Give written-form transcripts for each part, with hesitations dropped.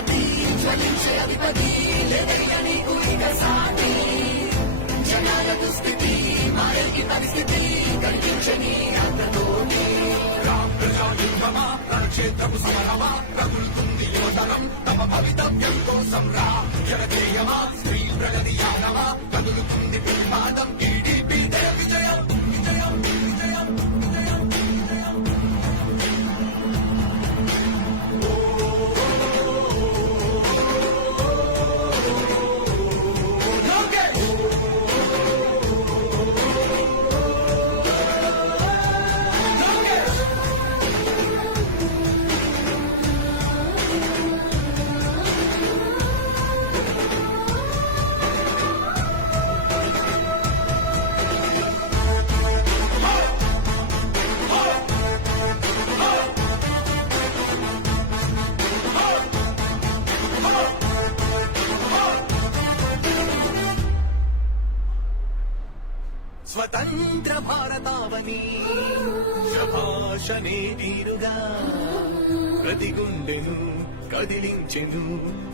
ప్రజాపతి జ్వలించే అధిపతి లేదైనా నీకు ఇక సాటి జనాల దుస్థితి మాయకి పరిస్థితి కనిపించని అంతతోటి రామ్ ప్రజాయుద్ధమా రణక్షేత్రపు సమరమా రగులుతుంది యువతరం తమ భవితవ్యం కోసం రా జనజేయమా స్త్రీ ప్రగతి యానమా కదులుతుంది పిల్మాదం టీడీపీ విజయం విజయం విజయం విజయం విజయం స్వతంత్ర భారతావని శభాషనే తీరుగా ప్రతి గుండెను కదిలించెను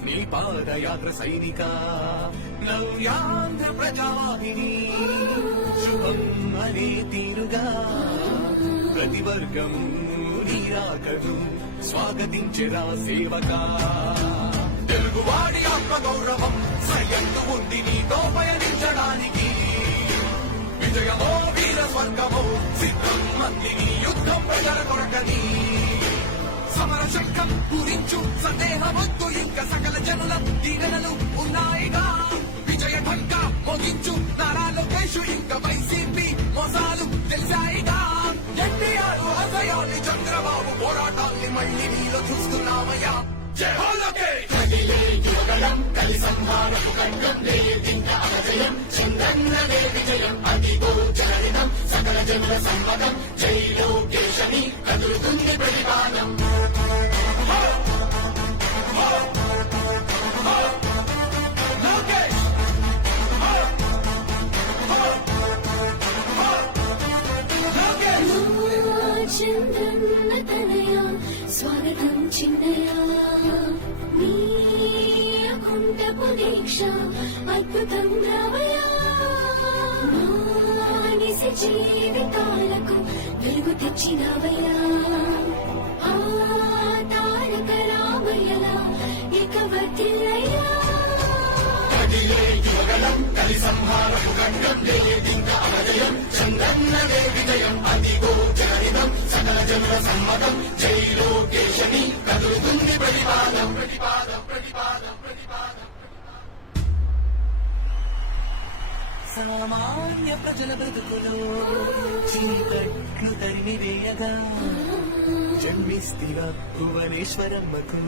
నీ పాదయాత్ర సైనిక నవ్యాంధ్ర ప్రజావాహిని శుభం అనే తీరుగా ప్రతి వర్గము నీరాకను స్వాగతించెరా సేవక తెలుగువాడి ఆత్మగౌరవం సయ్యత్తు ఉంది నీతో పయనించడానికి విజయమో వీర స్వర్గమో సిద్ధం మందిని యుద్ధం ప్రజల కొరకని సమర శంఖం పూరించు సందేహమొద్దు ఇంకా సకల జనుల దీవెనలు ఉన్నాయిగా విజయ ఢంకా మోగించు నారా లోకేష్ ఇంకా వైసీపీ మోసాలు తెలిసాయిగా ఎన్టీఆర్ ఆశయాన్ని చంద్రబాబు పోరాటాన్ని మళ్ళీ నీలో చూస్తున్నామయ్యా జై హో లోకేష్ కలి సంహారపు ఖండం లేదింక అజయం చంద్రన్నదే విజయం అదిగో చరితం సకల జనుల సమ్మతం జై లోకేశని కదులుతుంది ప్రతిపాదం చంద్రన్న తనయ స్వాగతం చిన్నయ నీ అకుంఠపు దీక్ష అద్భుతం రామయ మానిసి జీవితాలకు వెలుగు తెచ్చినవయ్యా ఆ తారక రామయ్యలా ఇక వర్తిల్లయ్యా కలి సంహారపు ఖండం లేదింక అజయం చంద్రన్నదే విజయం అదిగో చరితం సకల జనుల సమ్మతం జై లోకేశని కదులుతుంది ప్రతిపాదం ప్రతిపాదం ప్రతిపాదం ప్రతిపాదం సామాన్య ప్రజల బ్రతుకులో చీకట్లు తరిమివేయగా జన్మిస్తివ భువనేశ్వరమ్మకు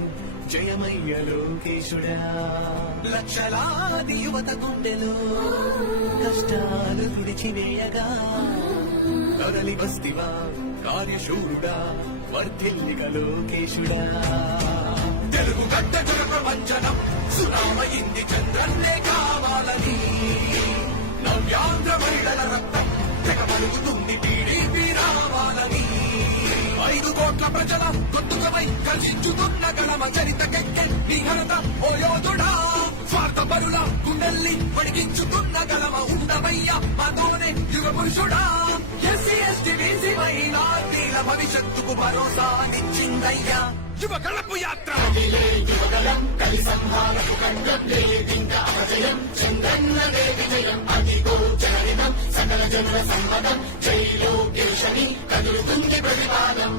జయమయ్య లోకేశుడా లక్షలాది యువత గుండెలో కష్టాలు తుడిచివేయగా తరలి వస్తివా కార్యశూరుడా వర్ధిల్లిక లోకేశుడా తెలుగు గడ్డ జన ప్రపంచనం సునామయింది చంద్రన్నే కావాలని నవ్యాంధ్ర మహిళల రక్తం తెగమలుగుతుంది టీడీపీ రావాలని 5 కోట్ల ప్రజల గొంతుకమై కలిసించుతున్న గణమ చరితకెక్కె నీ ఘనత ఓ యోధుడా స్వార్థ పరుల గుండెల్ని వణికించుతున్న గలమ ఉండమయ్య మాతోనే యుగ పురుషుడా ఎస్సీ ఎస్టీ బీసీ మైనార్టీల భవిష్యత్తుకు భరోసా నిచ్చిందయ్యా యువ గళపు యాత్ర యువగలం కలి సంహారపు ఖండం లేదింక అజయం చంద్రన్నదే విజయం అదిగో చరితం సకల జనుల సమ్మతం జై లోకేశని కదులుతుంది ప్రతిపాదం